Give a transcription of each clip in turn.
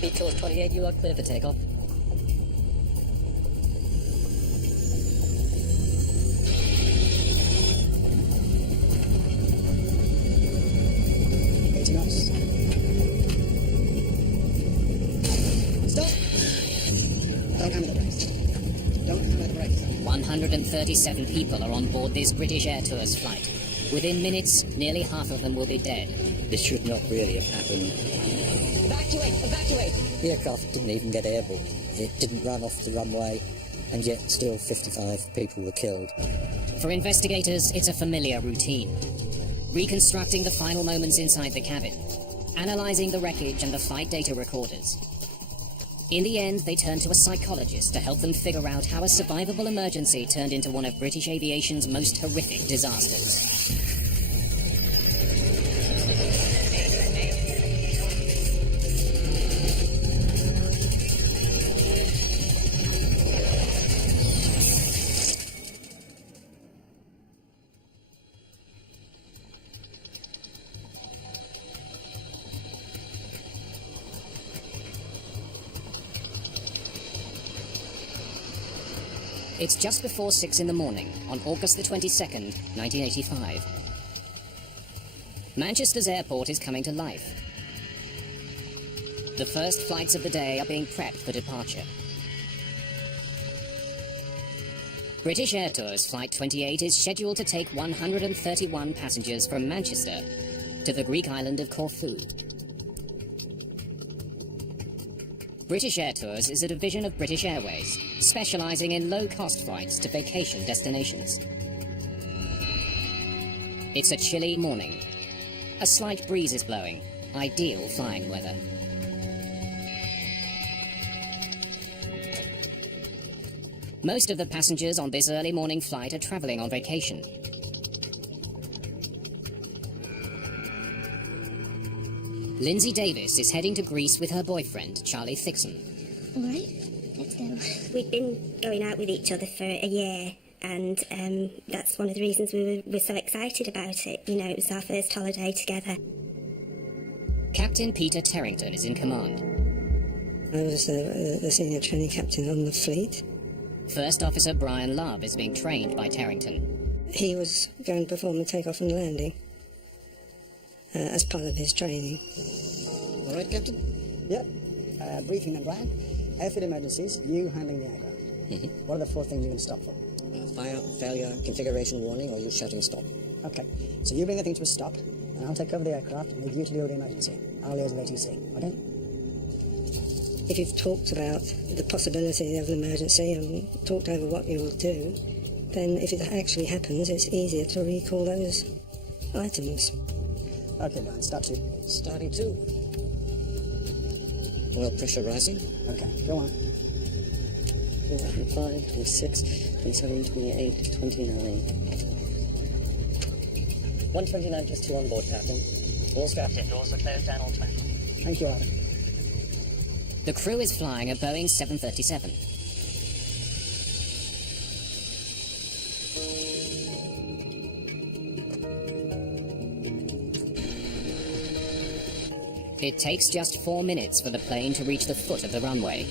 Course 28, you are clear for takeoff. Stop! Don't hammer the brakes. Don't hammer the brakes. 137 people are on board this British Air Tours flight. Within minutes, nearly half of them will be dead. This should not really have happened. Evacuate! Evacuate! The aircraft didn't even get airborne. It didn't run off the runway, and yet still 55 people were killed. For investigators, it's a familiar routine. Reconstructing the final moments inside the cabin, analysing the wreckage and the flight data recorders. In the end, they turn to a psychologist to help them figure out how a survivable emergency turned into one of British aviation's most horrific disasters. It's just before 6 in the morning, on August the 22nd, 1985. Manchester's airport is coming to life. The first flights of the day are being prepped for departure. British Air Tours Flight 28 is scheduled to take 131 passengers from Manchester to the Greek island of Corfu. British Air Tours is a division of British Airways, specialising in low-cost flights to vacation destinations. It's a chilly morning. A slight breeze is blowing, ideal flying weather. Most of the passengers on this early morning flight are travelling on vacation. Lindsay Davis is heading to Greece with her boyfriend, Charlie Thixon. All right, let's go. We've been going out with each other for a year, and that's one of the reasons we were so excited about it. You know, it was our first holiday together. Captain Peter Terrington is in command. I was the senior training captain on the fleet. First Officer Brian Love is being trained by Terrington. He was going to perform the takeoff and landing as part of his training. All right, Captain? Yep. Briefing then, Brian. Airfield emergencies, you handling the aircraft. What are the 4 things you're going to stop for? Fire, failure, configuration warning, or you shouting stop. Okay, so you bring the thing to a stop, and I'll take over the aircraft and leave you to deal with the emergency. I'll liaise with ATC, okay? If you've talked about the possibility of an emergency and talked over what you will do, then if it actually happens, it's easier to recall those items. Okay, Brian, start 2. Starting 2. Oil pressure rising. Okay, go on. 25, 26, 27, 28, 29. 129 plus 2 on board, Captain. All strapped in, doors are closed and automatic. Thank you, Arthur. The crew is flying a Boeing 737. It takes just 4 minutes for the plane to reach the foot of the runway.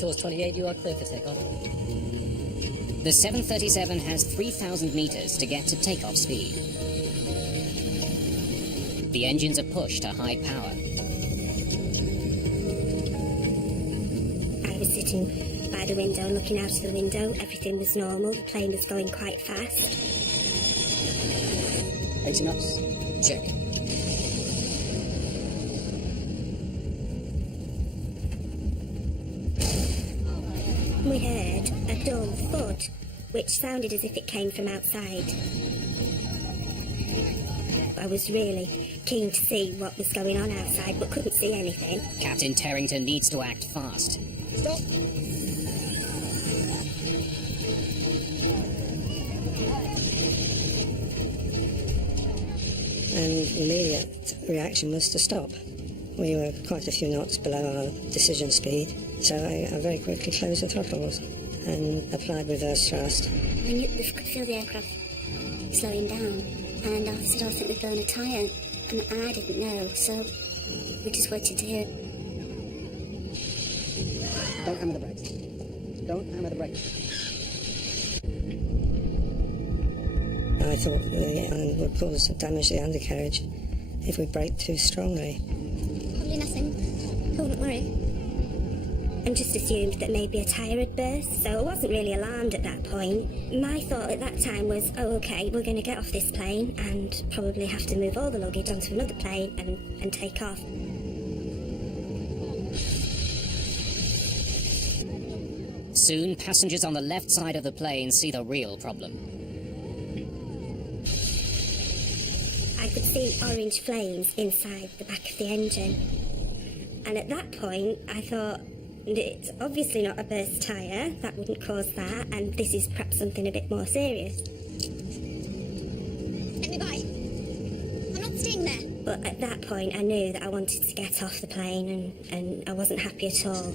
Course 28, you are clear for takeoff. The 737 has 3,000 meters to get to takeoff speed. The engines are pushed to high power. I was sitting by the window, looking out of the window. Everything was normal. The plane was going quite fast. 80 knots. Check. We heard a dull thud, which sounded as if it came from outside. I was really keen to see what was going on outside, but couldn't see anything. Captain Terrington needs to act fast. Stop! And the immediate reaction was to stop. We were quite a few knots below our decision speed, so I very quickly closed the throttles and applied reverse thrust. We could feel the aircraft slowing down, and Arthur said, I think we've blown a tyre, and I didn't know, so We just waited to hear. Don't hammer the brakes. Don't hammer the brakes. I thought the iron would cause damage to the undercarriage if we brake too strongly. Probably nothing. I wouldn't worry. And just assumed that maybe a tyre had burst, so I wasn't really alarmed at that point. My thought at that time was, oh, okay, we're going to get off this plane and probably have to move all the luggage onto another plane and take off. Soon, passengers on the left side of the plane see the real problem. I could see orange flames inside the back of the engine. And at that point, I thought, it's obviously not a burst tyre, that wouldn't cause that, and this is perhaps something a bit more serious. Let me by. I'm not staying there. But at that point, I knew that I wanted to get off the plane, and I wasn't happy at all.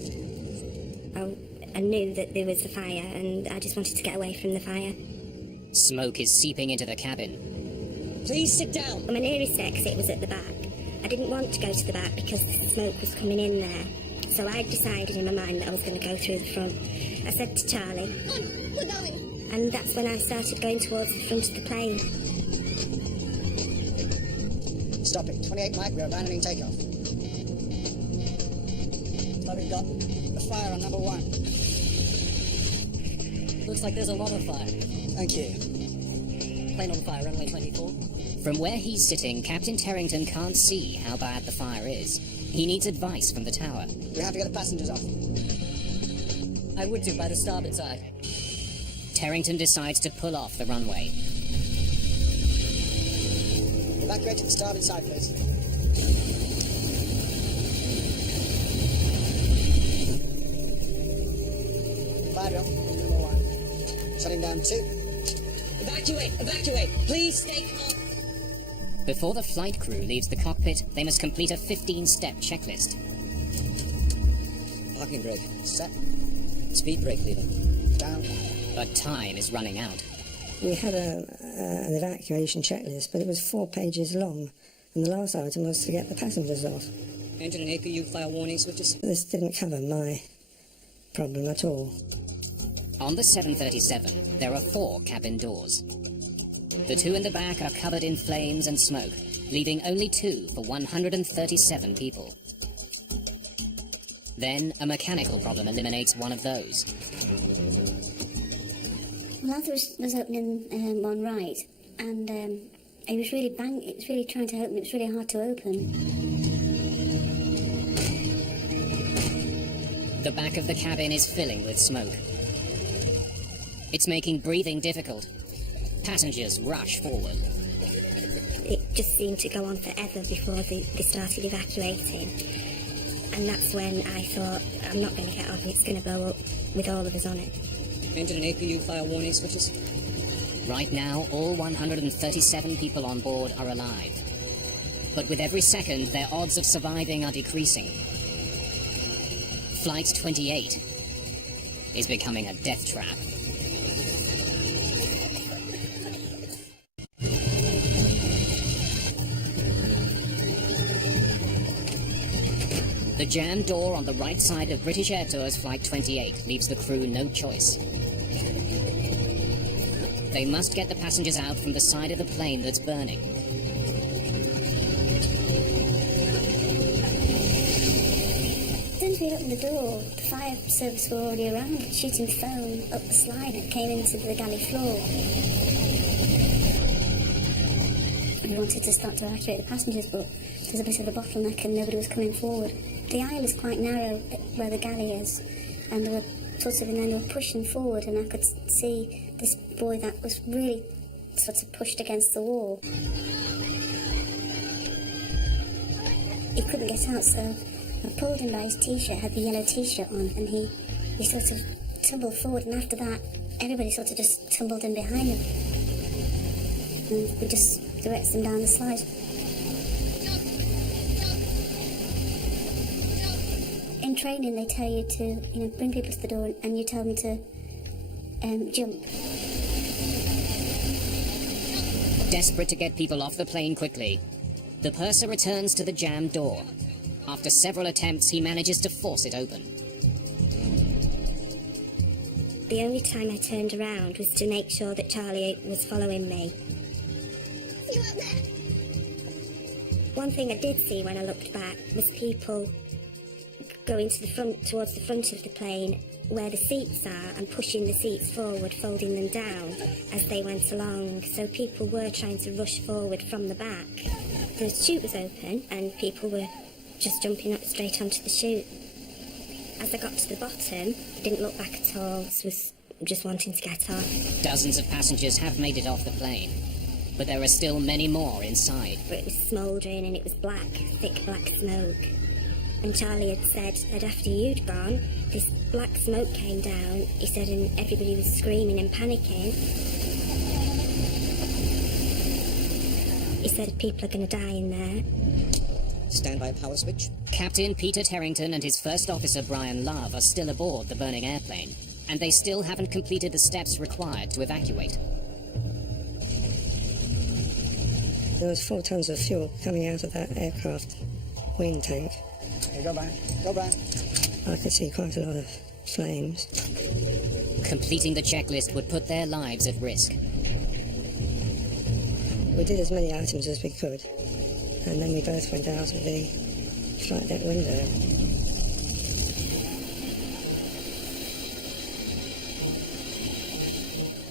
I knew that there was a fire, and I just wanted to get away from the fire. Smoke is seeping into the cabin. Please sit down. My nearest exit was at the back. I didn't want to go to the back because the smoke was coming in there. So I decided in my mind that I was going to go through the front. I said to Charlie, On, we're going. and that's when I started going towards the front of the plane. Stop it. 28 Mike, we're abandoning takeoff. So we've got a fire on number 1. Looks like there's a lot of fire. Thank you. Plane on fire, runway 24. From where he's sitting, Captain Terrington can't see how bad the fire is. He needs advice from the tower. We have to get the passengers off. I would do by the starboard side. Terrington decides to pull off the runway. Evacuate to the starboard side, please. Fire drill, number 1. Shutting down 2. Evacuate! Evacuate! Please stay calm! Before the flight crew leaves the cockpit, they must complete a 15-step checklist. Parking brake. Set. Speed brake lever. Down. But time is running out. We had an evacuation checklist, but it was 4 pages long, and the last item was to get the passengers off. Engine and APU fire warning switches. This didn't cover my problem at all. On the 737, there are 4 cabin doors. The 2 in the back are covered in flames and smoke, leaving only 2 for 137 people. Then, a mechanical problem eliminates one of those. Well, Arthur was opening one right, and it was really it was really trying to open, it was really hard to open. The back of the cabin is filling with smoke. It's making breathing difficult. Passengers rush forward. It just seemed to go on forever before they started evacuating. And that's when I thought, I'm not going to get off, it's going to blow up with all of us on it. Engine and APU fire warning switches. Right now, all 137 people on board are alive. But with every second, their odds of surviving are decreasing. Flight 28 is becoming a death trap. The jammed door on the right side of British Air Tours Flight 28 leaves the crew no choice. They must get the passengers out from the side of the plane that's burning. As soon as we opened the door, the fire service were already around, shooting foam up the slide that came into the galley floor. We wanted to start to evacuate the passengers, but there's a bit of a bottleneck and nobody was coming forward. The aisle is quite narrow where the galley is, and they were and then they were pushing forward, and I could see this boy that was really sort of pushed against the wall. He couldn't get out, so I pulled him by his t-shirt, had the yellow t-shirt on, and he sort of tumbled forward, and after that, everybody sort of just tumbled in behind him. And we just directed them down the slide. In training, they tell you to, bring people to the door, and you tell them to jump. Desperate to get people off the plane quickly, The purser returns to the jammed door. After several attempts, he manages to force it open. The only time I turned around was to make sure that Charlie was following me. You up there? One thing I did see when I looked back was people going to the front, towards the front of the plane where the seats are, and pushing the seats forward, folding them down as they went along. So people were trying to rush forward from the back. The chute was open and people were just jumping up straight onto the chute. As I got to the bottom, I didn't look back at all, was just wanting to get off. Dozens of passengers have made it off the plane, but there are still many more inside. It was smouldering and it was black, thick black smoke. And Charlie had said that after you'd gone, this black smoke came down, he said, and everybody was screaming and panicking. He said people are going to die in there. Standby power switch. Captain Peter Terrington and his first officer Brian Love are still aboard the burning airplane, and they still haven't completed the steps required to evacuate. There was 4 tons of fuel coming out of that aircraft wing tank. Okay, go, Brian. Go, Brian. I could see quite a lot of flames. Completing the checklist would put their lives at risk. We did as many items as we could, and then we both went out of the flight deck window.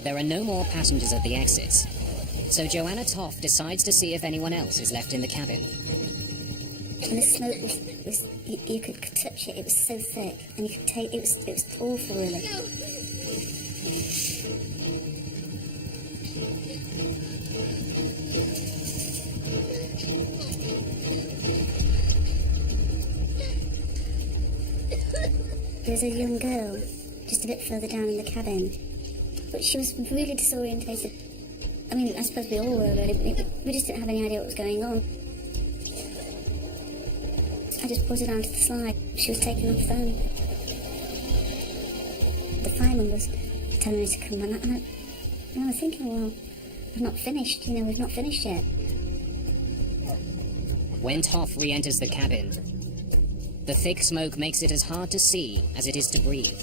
There are no more passengers at the exits, so Joanna Toff decides to see if anyone else is left in the cabin. And the smoke was you could touch it. It was so thick, and you could take. It was awful, really. There's a young girl just a bit further down in the cabin, but she was really disorientated. I mean, I suppose we all were, really. We just didn't have any idea what was going on. I just put her down to the slide. She was taking off the phone. The fireman was telling me to come, and I was thinking, well, I've not finished, we've not finished yet. When Toff re-enters the cabin, the thick smoke makes it as hard to see as it is to breathe.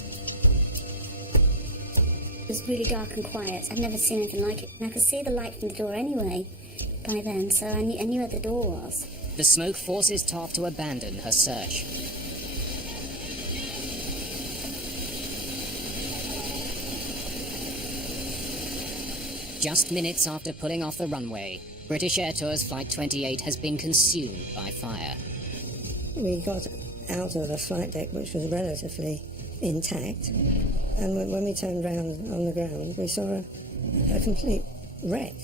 It was really dark and quiet. I'd never seen anything like it. And I could see the light from the door anyway by then, so I knew where the door was. The smoke forces Toff to abandon her search. Just minutes after pulling off the runway, British Air Tours Flight 28 has been consumed by fire. We got out of the flight deck, which was relatively intact, and when we turned round on the ground, we saw a complete wreck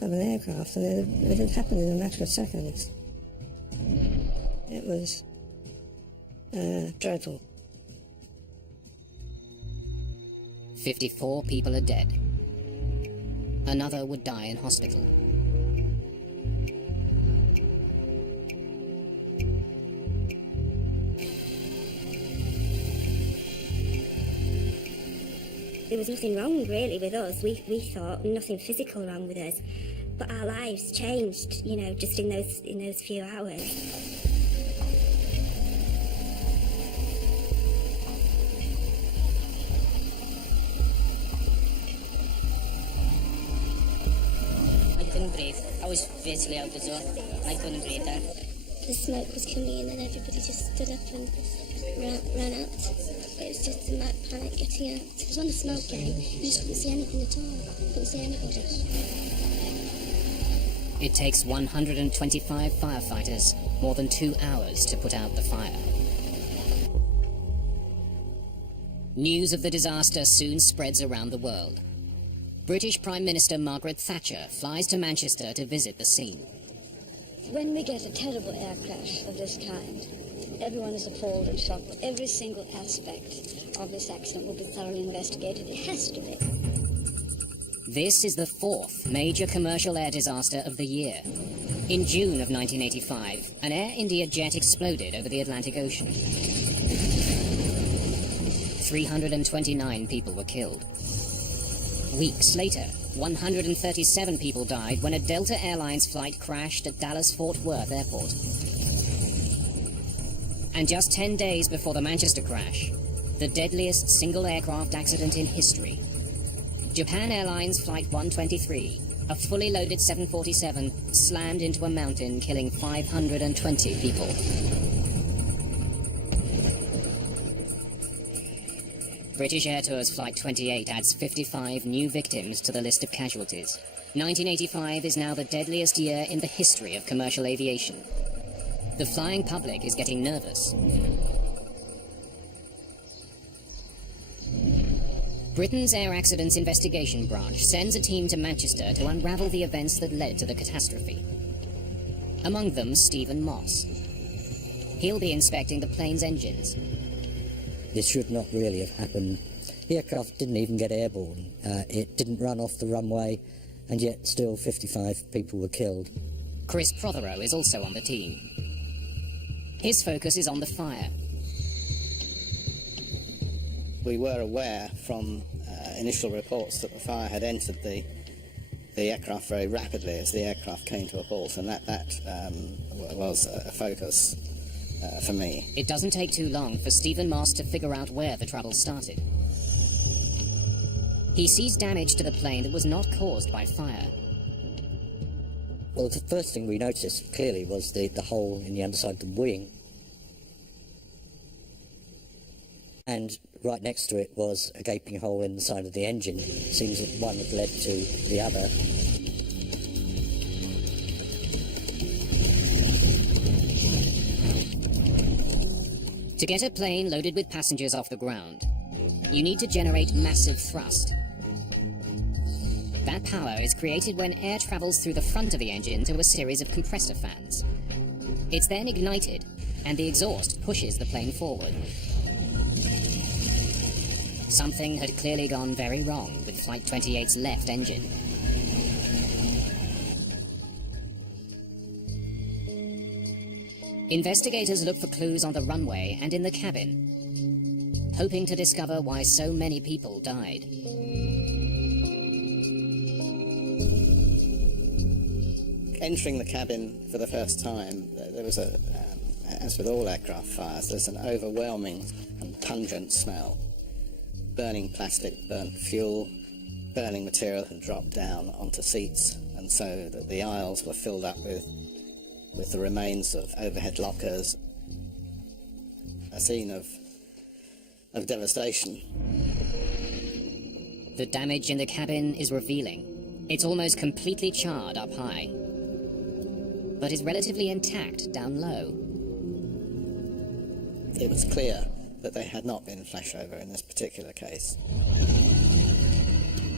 of an aircraft, and it had happened in a matter of seconds. It was dreadful. 54 people are dead. Another would die in hospital. There was nothing wrong really with us. We thought nothing physical wrong with us, but our lives changed, just in those few hours. I couldn't breathe. I was virtually out the door. I couldn't breathe there. The smoke was coming in and everybody just stood up and ran out. It was just a mad panic getting out. Because when the smoke came, you just couldn't see anything at all. Couldn't see anybody. It takes 125 firefighters more than 2 hours to put out the fire. News of the disaster soon spreads around the world. British Prime Minister Margaret Thatcher flies to Manchester to visit the scene. When we get a terrible air crash of this kind, everyone is appalled and shocked. Every single aspect of this accident will be thoroughly investigated. It has to be. This is the 4th major commercial air disaster of the year. In June of 1985, an Air India jet exploded over the Atlantic Ocean. 329 people were killed. Weeks later, 137 people died when a Delta Airlines flight crashed at Dallas-Fort Worth Airport. And just 10 days before the Manchester crash, the deadliest single aircraft accident in history. Japan Airlines Flight 123, a fully loaded 747, slammed into a mountain, killing 520 people. British Air Tours Flight 28 adds 55 new victims to the list of casualties. 1985 is now the deadliest year in the history of commercial aviation. The flying public is getting nervous. Britain's Air Accidents Investigation Branch sends a team to Manchester to unravel the events that led to the catastrophe. Among them, Stephen Moss. He'll be inspecting the plane's engines. This should not really have happened. The aircraft didn't even get airborne. It didn't run off the runway, and yet still 55 people were killed. Chris Prothero is also on the team. His focus is on the fire. We were aware from initial reports that the fire had entered the aircraft very rapidly as the aircraft came to a halt, and that was a focus for me. It doesn't take too long for Stephen Moss to figure out where the trouble started. He sees damage to the plane that was not caused by fire. Well, the first thing we noticed clearly was the hole in the underside of the wing. And right next to it was a gaping hole in the side of the engine. It seems that one had led to the other. To get a plane loaded with passengers off the ground, you need to generate massive thrust. That power is created when air travels through the front of the engine to a series of compressor fans. It's then ignited, and the exhaust pushes the plane forward. Something had clearly gone very wrong with Flight 28's left engine. Investigators look for clues on the runway and in the cabin, hoping to discover why so many people died. Entering the cabin for the first time, there was as with all aircraft fires, there's an overwhelming and pungent smell. Burning plastic, burnt fuel, burning material had dropped down onto seats, and so that the aisles were filled up with the remains of overhead lockers. A scene of devastation. The damage in the cabin is revealing. It's almost completely charred up high, but is relatively intact down low. It was clear that they had not been flashover in this particular case.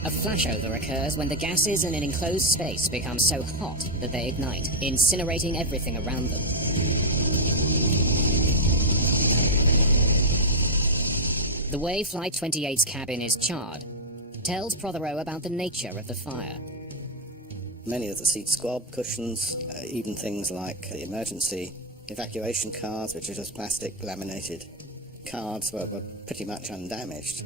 A flashover occurs when the gases in an enclosed space become so hot that they ignite, incinerating everything around them. The way Flight 28's cabin is charred tells Prothero about the nature of the fire. Many of the seat squab, cushions, even things like the emergency evacuation cards, which are just plastic laminated cards, were pretty much undamaged.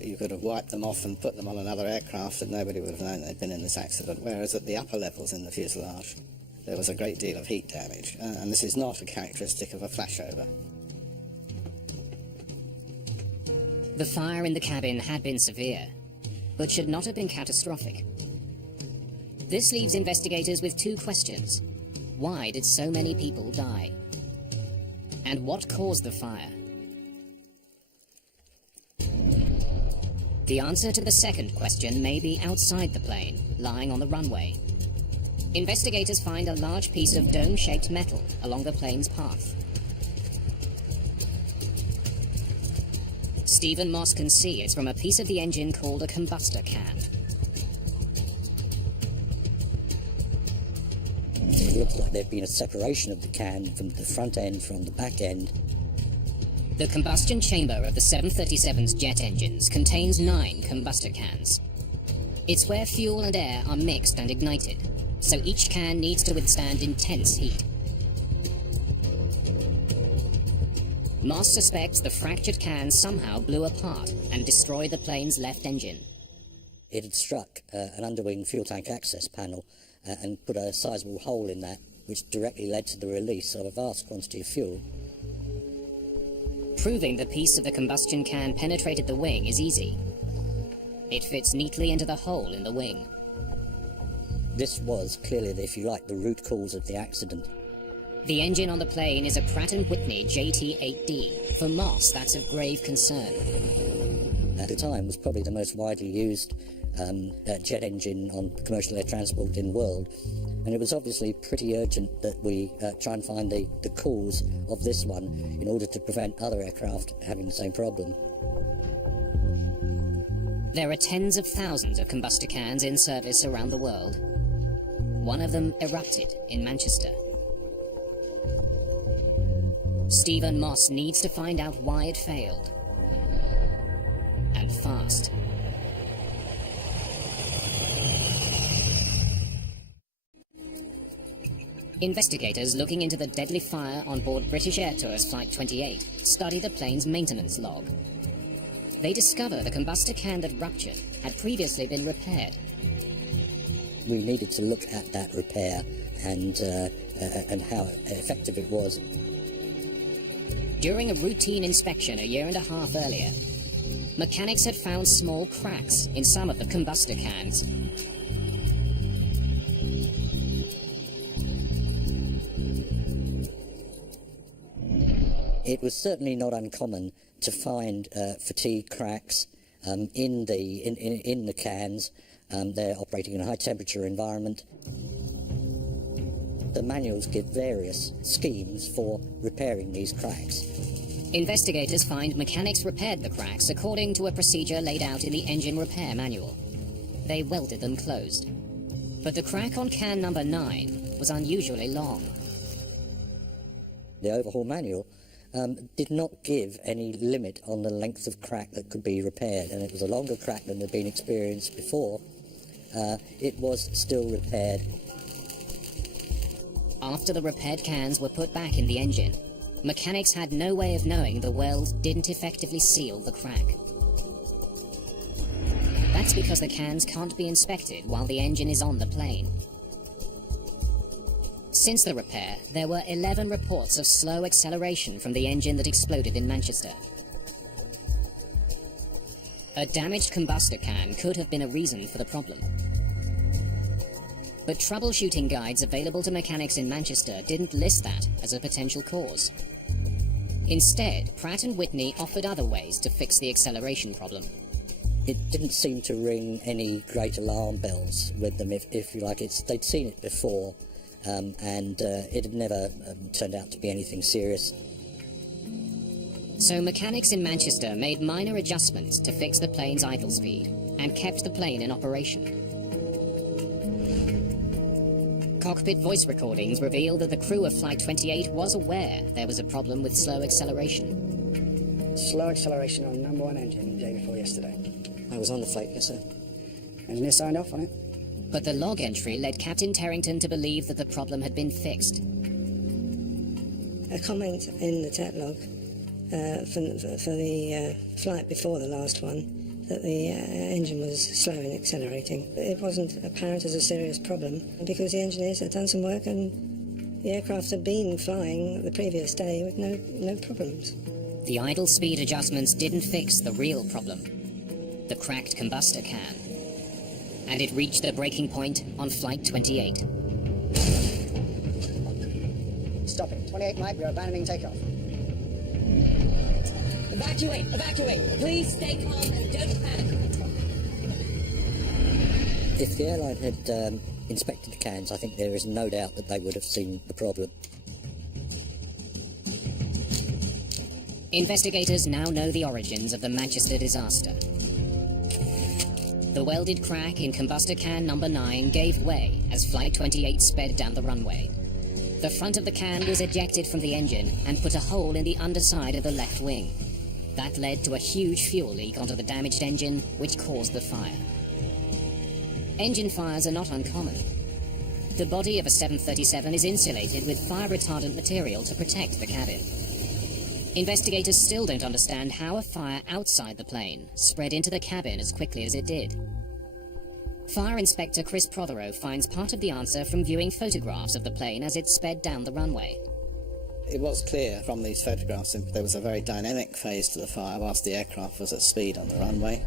You could have wiped them off and put them on another aircraft and nobody would have known they'd been in this accident, whereas at the upper levels in the fuselage there was a great deal of heat damage, and this is not a characteristic of a flashover. The fire in the cabin had been severe, but should not have been catastrophic. This leaves investigators with two questions. Why did so many people die? And what caused the fire? The answer to the second question may be outside the plane, lying on the runway. Investigators find a large piece of dome-shaped metal along the plane's path. Stephen Moss can see it's from a piece of the engine called a combustor can. It looked like there'd been a separation of the can from the front end from the back end. The combustion chamber of the 737's jet engines contains 9 combustor cans. It's where fuel and air are mixed and ignited, so each can needs to withstand intense heat. Moss suspects the fractured can somehow blew apart and destroyed the plane's left engine. It had struck an underwing fuel tank access panel and put a sizable hole in that, which directly led to the release of a vast quantity of fuel. Proving the piece of the combustion can penetrated the wing is easy. It fits neatly into the hole in the wing. This was clearly, if you like, the root cause of the accident. The engine on the plane is a Pratt & Whitney JT8D. For Moss, that's of grave concern. At the time, was probably the most widely used jet engine on commercial air transport in the world. And it was obviously pretty urgent that we try and find the cause of this one in order to prevent other aircraft having the same problem. There are tens of thousands of combustor cans in service around the world. One of them erupted in Manchester. Stephen Moss needs to find out why it failed. And fast. Investigators looking into the deadly fire on board British Air Tours Flight 28 study the plane's maintenance log. They discover the combustor can that ruptured had previously been repaired. We needed to look at that repair and how effective it was. During a routine inspection a year and a half earlier, mechanics had found small cracks in some of the combustor cans. It was certainly not uncommon to find fatigue cracks in the cans. They're operating in a high temperature environment. The manuals give various schemes for repairing these cracks. Investigators find mechanics repaired the cracks according to a procedure laid out in the engine repair manual. They welded them closed. But the crack on can number 9 was unusually long. The overhaul manual did not give any limit on the length of crack that could be repaired, and it was a longer crack than had been experienced before. It was still repaired. After the repaired cans were put back in the engine, mechanics had no way of knowing the weld didn't effectively seal the crack. That's because the cans can't be inspected while the engine is on the plane. Since the repair, there were 11 reports of slow acceleration from the engine that exploded in Manchester. A damaged combustor can could have been a reason for the problem. But troubleshooting guides available to mechanics in Manchester didn't list that as a potential cause. Instead, Pratt & Whitney offered other ways to fix the acceleration problem. It didn't seem to ring any great alarm bells with them, if you like. They'd seen it before, and it had never turned out to be anything serious. So mechanics in Manchester made minor adjustments to fix the plane's idle speed and kept the plane in operation. Cockpit voice recordings revealed that the crew of Flight 28 was aware there was a problem with slow acceleration. Slow acceleration on number 1 engine the day before yesterday. I was on the flight, yes, sir. Engineer signed off on it. But the log entry led Captain Terrington to believe that the problem had been fixed. A comment in the TAT log for the flight before the last one, that the engine was slow in accelerating. It wasn't apparent as a serious problem because the engineers had done some work and the aircraft had been flying the previous day with no problems. The idle speed adjustments didn't fix the real problem, the cracked combustor can. And it reached the breaking point on Flight 28. Stop it. 28 Mike, we are abandoning takeoff. Evacuate! Evacuate! Please stay calm and don't panic. If the airline had inspected the cans, I think there is no doubt that they would have seen the problem. Investigators now know the origins of the Manchester disaster. The welded crack in combustor can number 9 gave way as Flight 28 sped down the runway. The front of the can was ejected from the engine and put a hole in the underside of the left wing. That led to a huge fuel leak onto the damaged engine, which caused the fire. Engine fires are not uncommon. The body of a 737 is insulated with fire-retardant material to protect the cabin. Investigators still don't understand how a fire outside the plane spread into the cabin as quickly as it did. Fire Inspector Chris Prothero finds part of the answer from viewing photographs of the plane as it sped down the runway. It was clear from these photographs that there was a very dynamic phase to the fire whilst the aircraft was at speed on the runway,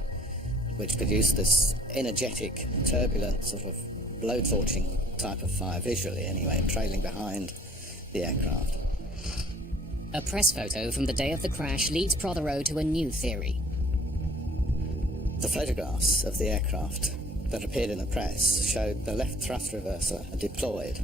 which produced this energetic, turbulent, sort of blowtorching type of fire, visually anyway, trailing behind the aircraft. A press photo from the day of the crash leads Prothero to a new theory. The photographs of the aircraft that appeared in the press showed the left thrust reverser deployed.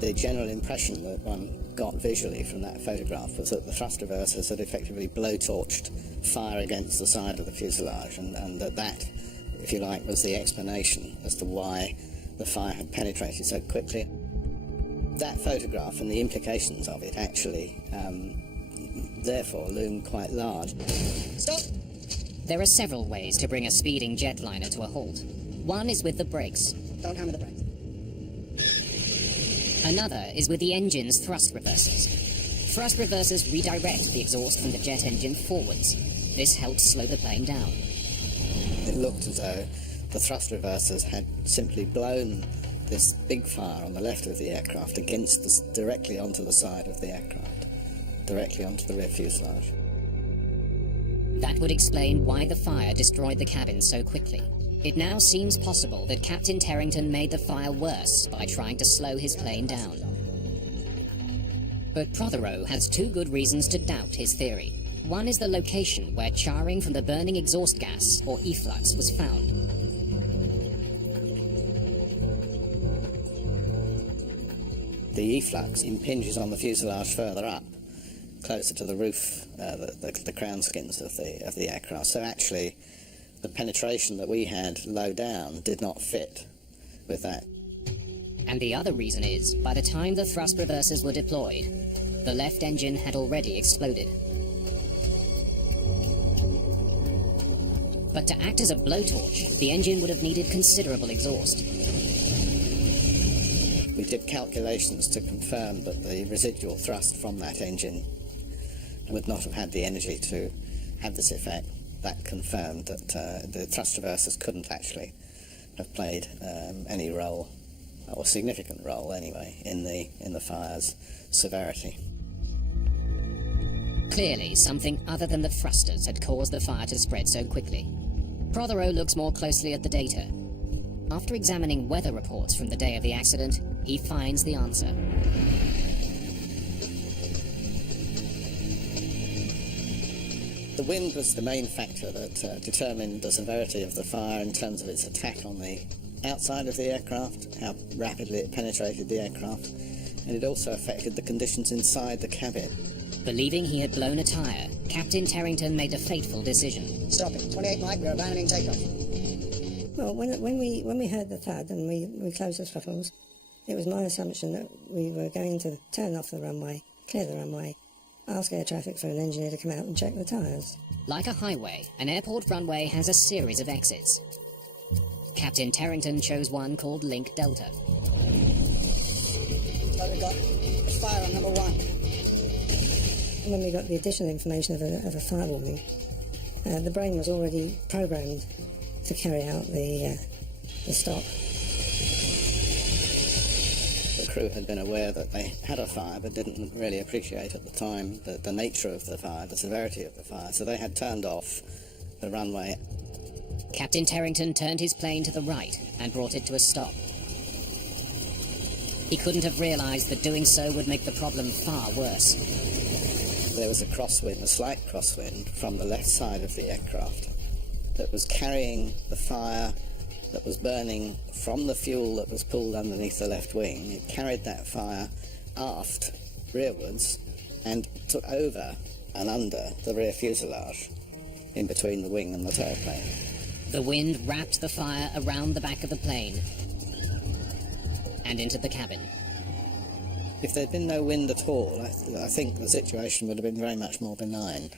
The general impression that one got visually from that photograph was that the thrust reversers had effectively blowtorched fire against the side of the fuselage, and that, if you like, was the explanation as to why the fire had penetrated so quickly. That photograph and the implications of it actually, therefore, loom quite large. Stop! There are several ways to bring a speeding jetliner to a halt. One is with the brakes. Don't hammer the brakes. Another is with the engine's thrust reversers. Thrust reversers redirect the exhaust from the jet engine forwards. This helps slow the plane down. It looked as though the thrust reversers had simply blown this big fire on the left of the aircraft directly onto the side of the aircraft, directly onto the rear fuselage. That would explain why the fire destroyed the cabin so quickly. It now seems possible that Captain Terrington made the fire worse by trying to slow his plane down. But Prothero has two good reasons to doubt his theory. One is the location where charring from the burning exhaust gas, or efflux, was found. The efflux impinges on the fuselage further up, closer to the roof, the crown skins of the aircraft. So actually, the penetration that we had low down did not fit with that. And the other reason is, by the time the thrust reversers were deployed, the left engine had already exploded. But to act as a blowtorch, the engine would have needed considerable exhaust. We did calculations to confirm that the residual thrust from that engine would not have had the energy to have this effect. That confirmed that the thrust reversers couldn't actually have played any role, or significant role anyway, in the fire's severity. Clearly, something other than the thrusters had caused the fire to spread so quickly. Prothero looks more closely at the data. After examining weather reports from the day of the accident, he finds the answer. The wind was the main factor that determined the severity of the fire in terms of its attack on the outside of the aircraft, how rapidly it penetrated the aircraft, and it also affected the conditions inside the cabin. Believing he had blown a tyre, Captain Terrington made a fateful decision. Stop it. 28 Mike, we're abandoning takeoff. Well, when we heard the thud and we closed the throttles, it was my assumption that we were going to turn off the runway, clear the runway, ask air traffic for an engineer to come out and check the tyres. Like a highway, an airport runway has a series of exits. Captain Terrington chose one called Link Delta. So we got fire on number 1. When we got the additional information of a fire warning, the brain was already programmed to carry out the stop. The crew had been aware that they had a fire, but didn't really appreciate at the time the nature of the fire, the severity of the fire, so they had turned off the runway. Captain Terrington turned his plane to the right and brought it to a stop. He couldn't have realised that doing so would make the problem far worse. There was a crosswind, a slight crosswind, from the left side of the aircraft that was carrying the fire that was burning from the fuel that was pulled underneath the left wing. It carried that fire aft, rearwards, and took over and under the rear fuselage, in between the wing and the tailplane. The wind wrapped the fire around the back of the plane and into the cabin. If there'd been no wind at all, I think the situation would have been very much more benign.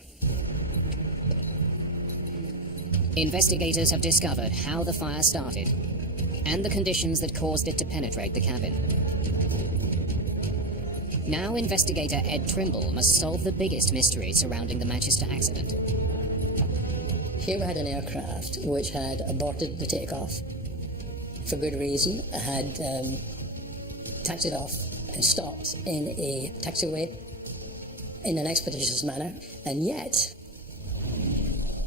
Investigators have discovered how the fire started and the conditions that caused it to penetrate the cabin. Now investigator Ed Trimble must solve the biggest mystery surrounding the Manchester accident. Here we had an aircraft which had aborted the takeoff for good reason, had taxied off and stopped in a taxiway in an expeditious manner, and yet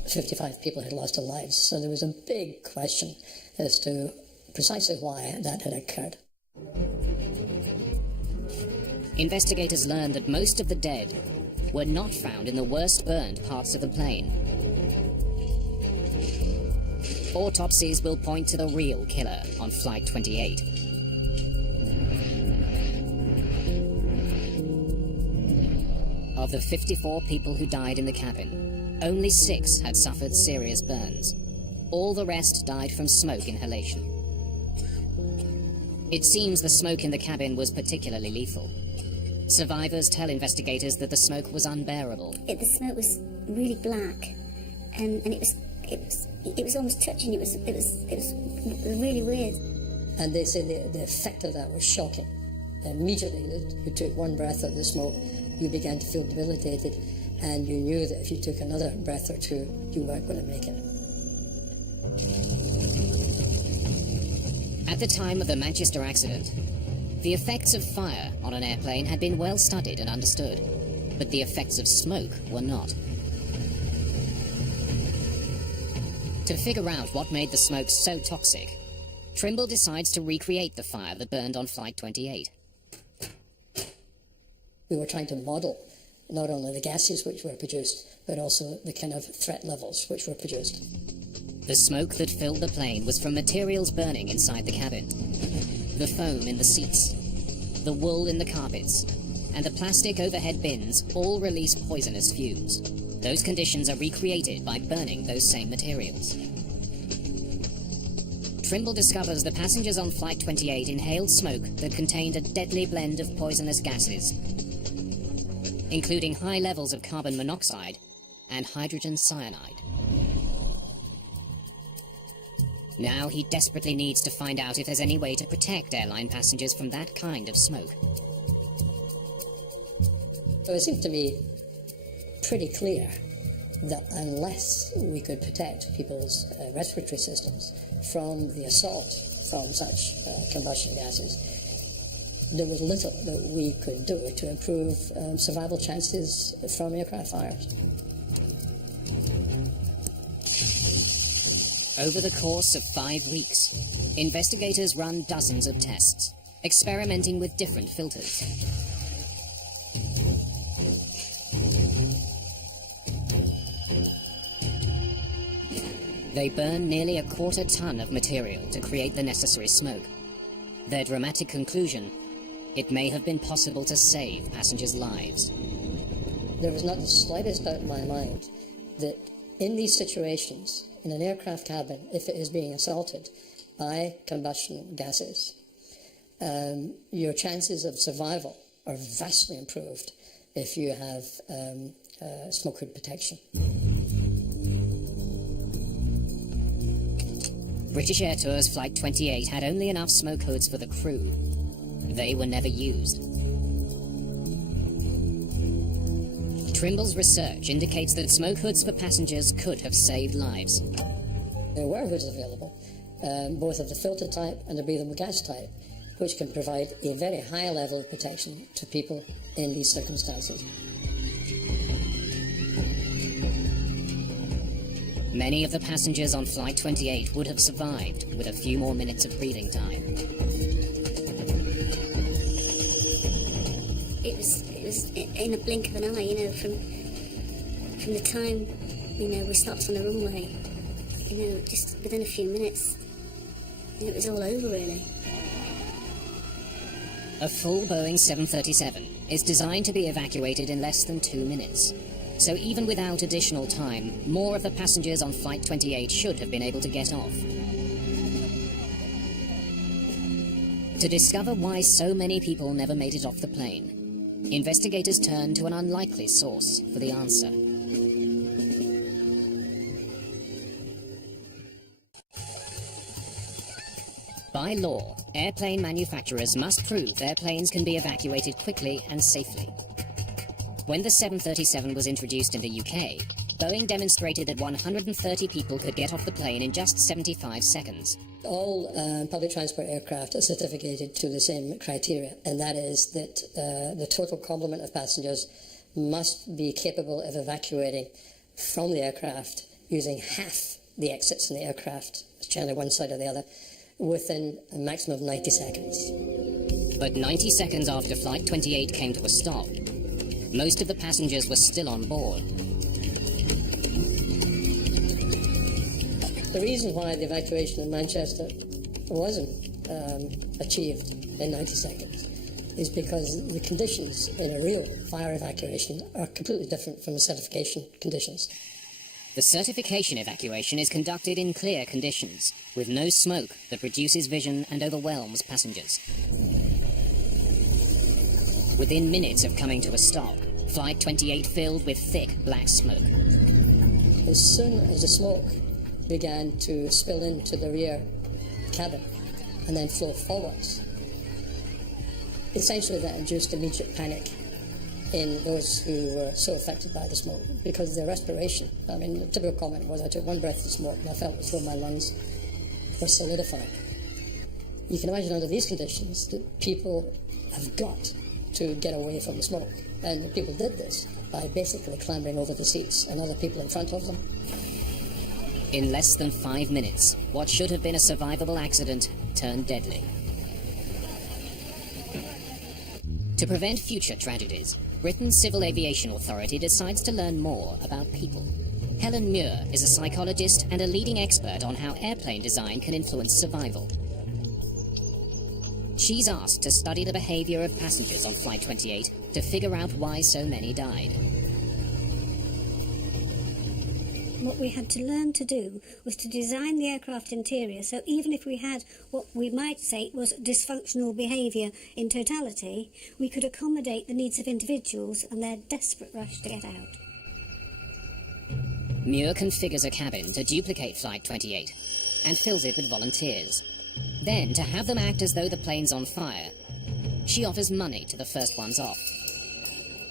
55 people had lost their lives. So there was a big question as to precisely why that had occurred. Investigators learned that most of the dead were not found in the worst burned parts of the plane. Autopsies will point to the real killer on Flight 28. Of the 54 people who died in the cabin, only 6 had suffered serious burns. All the rest died from smoke inhalation. It seems the smoke in the cabin was particularly lethal. Survivors tell investigators that the smoke was unbearable. The smoke was really black, and it was almost touching. It was really weird. And they say the effect of that was shocking. Immediately, you took one breath of the smoke, you began to feel debilitated, and you knew that if you took another breath or two, you weren't going to make it. At the time of the Manchester accident, the effects of fire on an airplane had been well studied and understood, but the effects of smoke were not. To figure out what made the smoke so toxic, Trimble decides to recreate the fire that burned on Flight 28. We were trying to model not only the gases which were produced, but also the kind of threat levels which were produced. The smoke that filled the plane was from materials burning inside the cabin. The foam in the seats, the wool in the carpets, and the plastic overhead bins all release poisonous fumes. Those conditions are recreated by burning those same materials. Trimble discovers the passengers on Flight 28 inhaled smoke that contained a deadly blend of poisonous gases, including high levels of carbon monoxide and hydrogen cyanide. Now he desperately needs to find out if there's any way to protect airline passengers from that kind of smoke. So it seemed to me pretty clear that unless we could protect people's respiratory systems from the assault from such combustion gases, there was little that we could do to improve survival chances from aircraft fires. Over the course of 5 weeks, investigators run dozens of tests, experimenting with different filters. They burn nearly a quarter ton of material to create the necessary smoke. Their dramatic conclusion: it may have been possible to save passengers' lives. There was not the slightest doubt in my mind that in these situations, in an aircraft cabin, if it is being assaulted by combustion gases, your chances of survival are vastly improved if you have smoke hood protection. British Air Tours Flight 28 had only enough smoke hoods for the crew. They were never used. Trimble's research indicates that smoke hoods for passengers could have saved lives. There were hoods available, both of the filter type and the breathable gas type, which can provide a very high level of protection to people in these circumstances. Many of the passengers on Flight 28 would have survived with a few more minutes of breathing time. It was in a blink of an eye, you know, from the time, you know, we stopped on the runway, you know, just within a few minutes, it was all over, really. A full Boeing 737 is designed to be evacuated in less than 2 minutes. So even without additional time, more of the passengers on Flight 28 should have been able to get off. To discover why so many people never made it off the plane, investigators turn to an unlikely source for the answer. By law, airplane manufacturers must prove their planes can be evacuated quickly and safely. When the 737 was introduced in the UK, Boeing demonstrated that 130 people could get off the plane in just 75 seconds. All public transport aircraft are certificated to the same criteria, and that is that the total complement of passengers must be capable of evacuating from the aircraft using half the exits in the aircraft, generally one side or the other, within a maximum of 90 seconds. But 90 seconds after Flight 28 came to a stop, most of the passengers were still on board. The reason why the evacuation in Manchester wasn't achieved in 90 seconds is because the conditions in a real fire evacuation are completely different from the certification conditions. The certification evacuation is conducted in clear conditions, with no smoke that reduces vision and overwhelms passengers. Within minutes of coming to a stop, Flight 28 filled with thick black smoke. As soon as the smoke began to spill into the rear cabin and then flow forwards, essentially that induced immediate panic in those who were so affected by the smoke, because their respiration, I mean, the typical comment was, I took one breath of smoke and I felt as though my lungs were solidified. You can imagine under these conditions that people have got to get away from the smoke, and the people did this by basically clambering over the seats and other people in front of them. In less than 5 minutes, what should have been a survivable accident turned deadly. To prevent future tragedies, Britain's Civil Aviation Authority decides to learn more about people. Helen Muir is a psychologist and a leading expert on how airplane design can influence survival. She's asked to study the behavior of passengers on Flight 28 to figure out why so many died. What we had to learn to do was to design the aircraft interior so even if we had what we might say was dysfunctional behaviour in totality, we could accommodate the needs of individuals and their desperate rush to get out. Muir configures a cabin to duplicate Flight 28 and fills it with volunteers. Then, to have them act as though the plane's on fire, she offers money to the first ones off.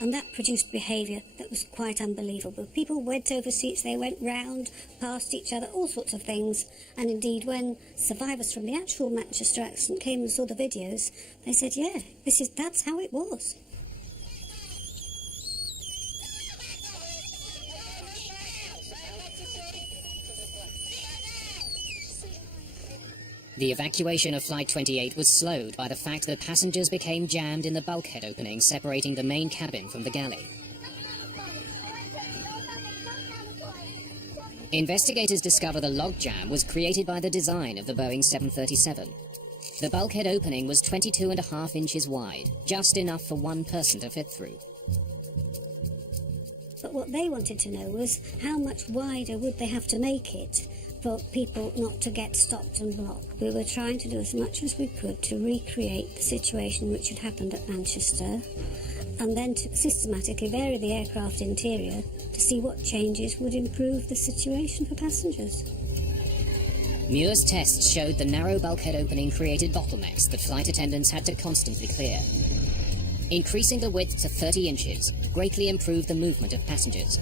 And that produced behaviour that was quite unbelievable. People went over seats, they went round, past each other, all sorts of things. And indeed, when survivors from the actual Manchester accident came and saw the videos, they said, yeah, that's how it was. The evacuation of Flight 28 was slowed by the fact that passengers became jammed in the bulkhead opening separating the main cabin from the galley. Investigators discover the logjam was created by the design of the Boeing 737. The bulkhead opening was 22.5 inches wide, just enough for one person to fit through. But what they wanted to know was how much wider would they have to make it for people not to get stopped and blocked. We were trying to do as much as we could to recreate the situation which had happened at Manchester, and then to systematically vary the aircraft interior to see what changes would improve the situation for passengers. Muir's tests showed the narrow bulkhead opening created bottlenecks that flight attendants had to constantly clear. Increasing the width to 30 inches greatly improved the movement of passengers.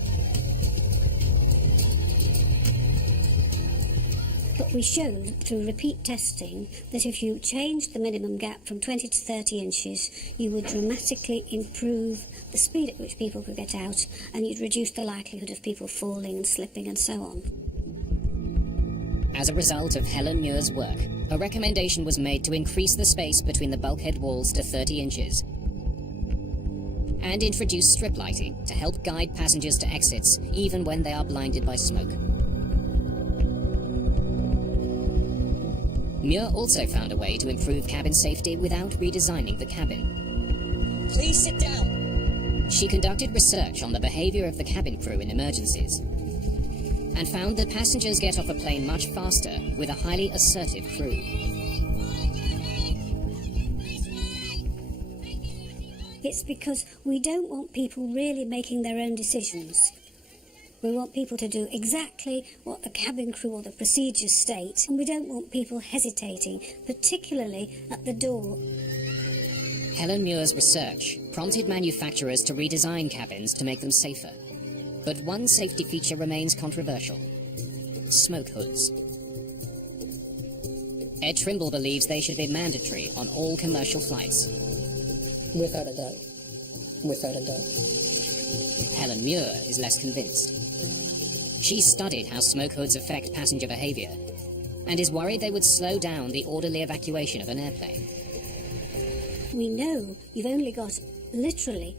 But we showed through repeat testing that if you changed the minimum gap from 20 to 30 inches, you would dramatically improve the speed at which people could get out, and you'd reduce the likelihood of people falling and slipping and so on. As a result of Helen Muir's work, a recommendation was made to increase the space between the bulkhead walls to 30 inches and introduce strip lighting to help guide passengers to exits even when they are blinded by smoke. Muir also found a way to improve cabin safety without redesigning the cabin. Please sit down. She conducted research on the behavior of the cabin crew in emergencies and found that passengers get off a plane much faster with a highly assertive crew. It's because we don't want people really making their own decisions. We want people to do exactly what the cabin crew or the procedures state, and we don't want people hesitating, particularly at the door. Helen Muir's research prompted manufacturers to redesign cabins to make them safer. But one safety feature remains controversial: smoke hoods. Ed Trimble believes they should be mandatory on all commercial flights. Without a doubt. Without a doubt. Helen Muir is less convinced. She studied how smoke hoods affect passenger behavior and is worried they would slow down the orderly evacuation of an airplane. We know you've only got literally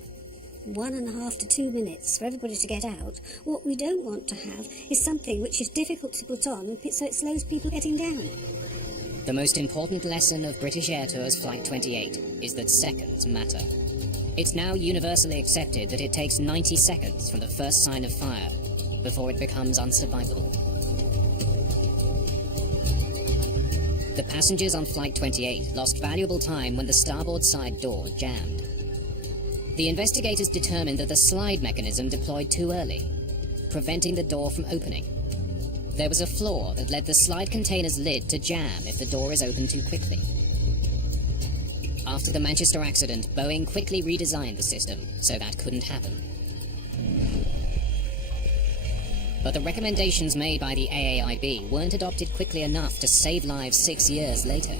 1.5 to 2 minutes for everybody to get out. What we don't want to have is something which is difficult to put on, so it slows people getting down. The most important lesson of British Air Tour's Flight 28 is that seconds matter. It's now universally accepted that it takes 90 seconds from the first sign of fire before it becomes unsurvivable. The passengers on Flight 28 lost valuable time when the starboard side door jammed. The investigators determined that the slide mechanism deployed too early, preventing the door from opening. There was a flaw that led the slide container's lid to jam if the door is opened too quickly. After the Manchester accident, Boeing quickly redesigned the system so that couldn't happen. But the recommendations made by the AAIB weren't adopted quickly enough to save lives 6 years later.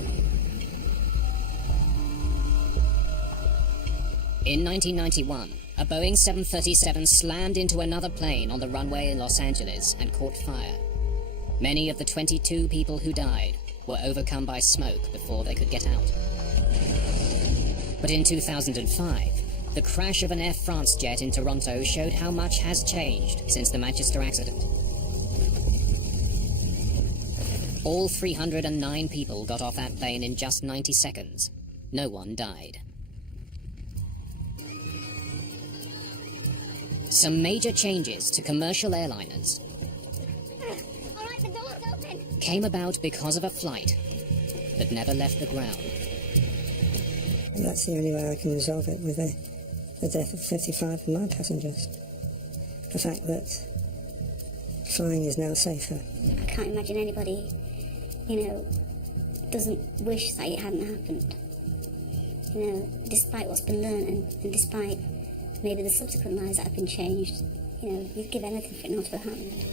In 1991, a Boeing 737 slammed into another plane on the runway in Los Angeles and caught fire. Many of the 22 people who died were overcome by smoke before they could get out. But in 2005, the crash of an Air France jet in Toronto showed how much has changed since the Manchester accident. All 309 people got off that plane in just 90 seconds. No one died. Some major changes to commercial airliners came about because of a flight that never left the ground. And that's the only way I can resolve it, with the death of 55 of my passengers. The fact that flying is now safer. I can't imagine anybody, doesn't wish that it hadn't happened. Despite what's been learned and despite maybe the subsequent lives that have been changed, you'd give anything for it not to have happened.